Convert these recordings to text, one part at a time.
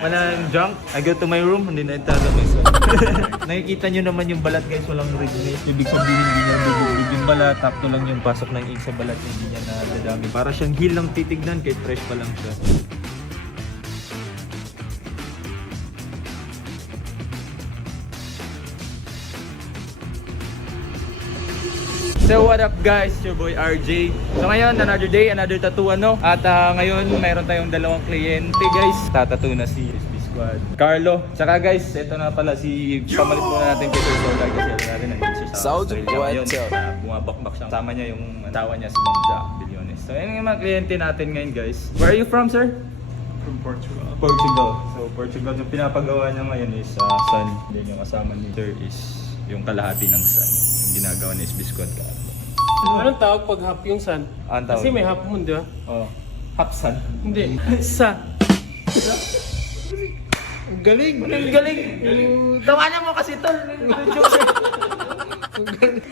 Walang junk. I go to my room, hindi na itatapos. Nakikita nyo naman yung balat guys, walang redness. Ibig sabihin hindi niya bububog yung balat. Takto lang yung pasok ng ink sa balat, hindi niya nadadami. Para siyang heel lang titignan kahit fresh pa lang siya. So what up guys, your boy RJ. So ngayon, another day, another tattoo At ngayon, mayroon tayong dalawang kliyente guys. Tatattoo na si SB Squad Carlo. Tsaka guys, ito na pala si pamalit muna natin kay Sir Solar. Kasi alam natin nandito siya sa Australia ngayon. Bumabakbak siya. Sama niya yung tawa niya si Ma'am Jack Bilyones. So yan yung mga kliyente natin ngayon guys. Where are you from sir? From Portugal. Portugal. So Portugal, yung pinapagawa niya ngayon is sun. Then yung kasama ni Sir is yung kalahati ng sun. Yung ginagawa ni SB Squad Carlo. Anong tawag pag half yung sun? Anong tawag? Kasi may half moon, di ba? Oh, half sun. Hindi. Sa. Ang galing. Ang galing. Tawanan mo kasi tol.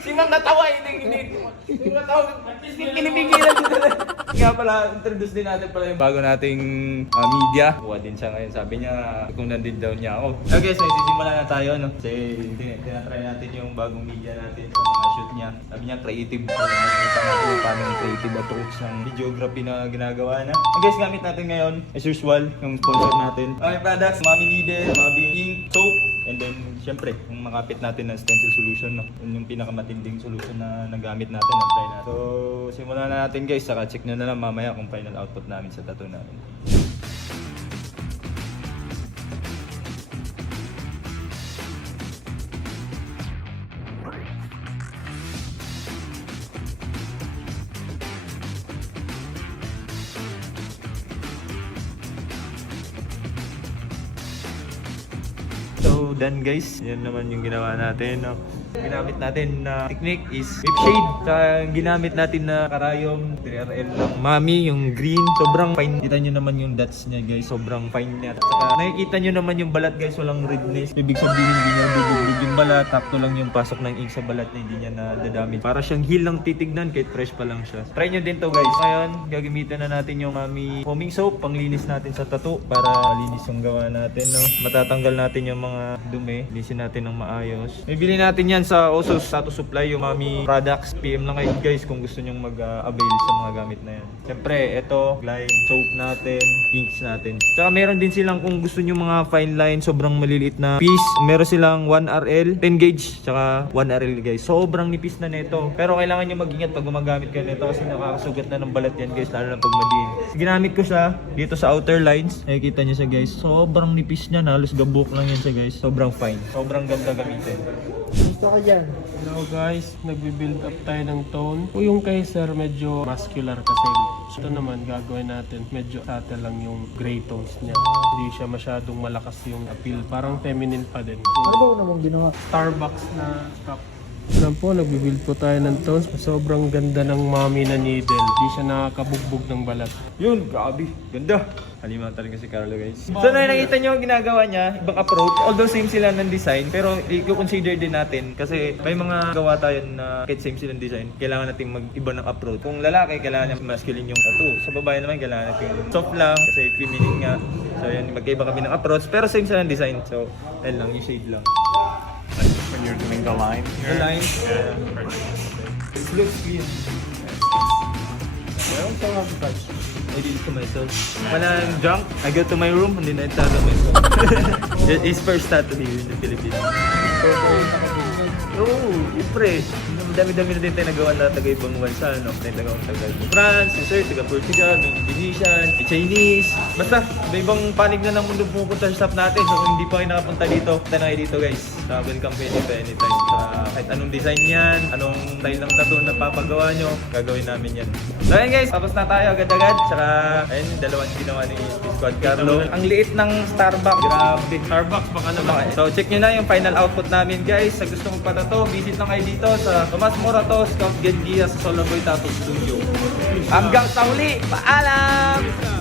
Si Ma'am natawa, hindi. Yung natawa, kinipigilan dito na. Kaya pala, introduce din natin pala yung bago nating media. Kuha din siya ngayon. Sabi niya, kung nandun daw niya ako. Okay, so isisimula na tayo, no? Kasi tinatry natin yung bagong media natin sa mga shoot niya. Sabi niya, creative. Nakikita natin yung paano yung creative approach ng videography na ginagawa na. Okay, guys, gamit natin ngayon, as usual, yung sponsor natin. Okay, products, Mami Needle, Mami Ink, soap, and then, syempre, yung makapit natin na stencil solution, no? Yun yung pinakamatinding solution na nagamit natin, na-try natin. So, simulan na natin guys, saka check nyo na lang mamaya kung final output namin sa tattoo namin. So done guys, yan naman yung ginawa natin, no? Ginamit natin na technique is whip shade. Sa ginamit natin na karayom 3RL lang Mami, yung green, sobrang fine. Kita nyo naman yung dots niya guys, sobrang fine niya. Saka nakikita nyo naman yung balat guys, walang redness. Ibig sabihin hindi niya bububog yung balat. Takto lang yung pasok ng ink sa balat na hindi niya nadadamage. Para siyang heel lang titignan kahit fresh pa lang siya. Try nyo din to guys. Ngayon, gagamitan na natin yung Mami foaming soap, panglinis natin sa tattoo para linis yung gawa natin, no? Matatanggal natin yung mga dumi, linisin natin ng maayos. Bibili natin yan sa Osos Tattoo Supply, yung Mami products. PM lang kayo guys kung gusto nyong mag-avail sa mga gamit na yan. Siyempre, ito, line, soap natin, inks natin. Tsaka meron din silang kung gusto nyo mga fine line, sobrang maliliit na piece. Meron silang 1RL, 10 gauge, tsaka 1RL guys. Sobrang nipis na nito. Pero kailangan nyo mag-ingat pag gumagamit kayo nito kasi nakakasugat na ng balat yan guys, lalo na pag maliit. Ginamit ko siya dito sa outer lines. Nakikita nyo siya guys. Sobrang nipis niya, halos gabok lang yan siya guys. Sobrang fine. Sobrang ganda gamitin. Gusto ka dyan. Hello guys, nagbi-build up tayo ng tone. Yung kay sir medyo muscular kasi. Ito naman gagawin natin. Medyo subtle lang yung gray tones niya. Hindi siya masyadong malakas yung appeal. Parang feminine pa din. Ano ba namang ginawa? Starbucks na cup. Alam po, nagbi-build po tayo ng tones. Sobrang ganda ng Mami na needle. Hindi siya nakakabugbog ng balat. Yun, grabe. Ganda. Halimatan rin kasi Carlo guys. So nakikita nyo ang ginagawa niya, ibang approach. Although same sila ng design, pero i-consider din natin kasi may mga gawa tayo na kahit same sila ng design, kailangan natin mag-iba ng approach. Kung lalaki, kailangan niya masculine yung tattoo. Sa babae naman, kailangan natin soft lang kasi feminine nga. So yan, magkaiba kami ng approach, pero same sila ng design. So, yan lang, yung shade lang. When you're doing the line The here. line, it looks clean. Meron sa mga touch. I did it to myself. Walang junk. I go to my room, hindi na itattoo myself. It's first tattoo here in the Philippines. Oo, siyempre. Dami-dami na din tayo nagawa na taga-ibang bansa, no? May taga-ibang France, yung sir, taga-Portugal, may Indonesian, may Chinese. Basta, iba-ibang panig na ng mundo pumupunta sa shop natin. So kung hindi pa kayo nakapunta dito, punta na kayo dito guys. Welcome kayo dito anytime. Kahit anong design yan, anong style ng tattoo na papagawa nyo, gagawin namin yan. So ayun guys, tapos na tayo agad-agad. Tsaka, ayun, yung dalawang ginawa ni Squad Carlo. Ang liit ng Starbucks, grabe. Starbucks baka naman. So check nyo na yung final output namin guys. Sa gusto mong patato, visit lang kayo dito sa Tomas Morato, Scout Gengia sa Solo Boy Tattoo Studio. Hanggang sa uli, paalam!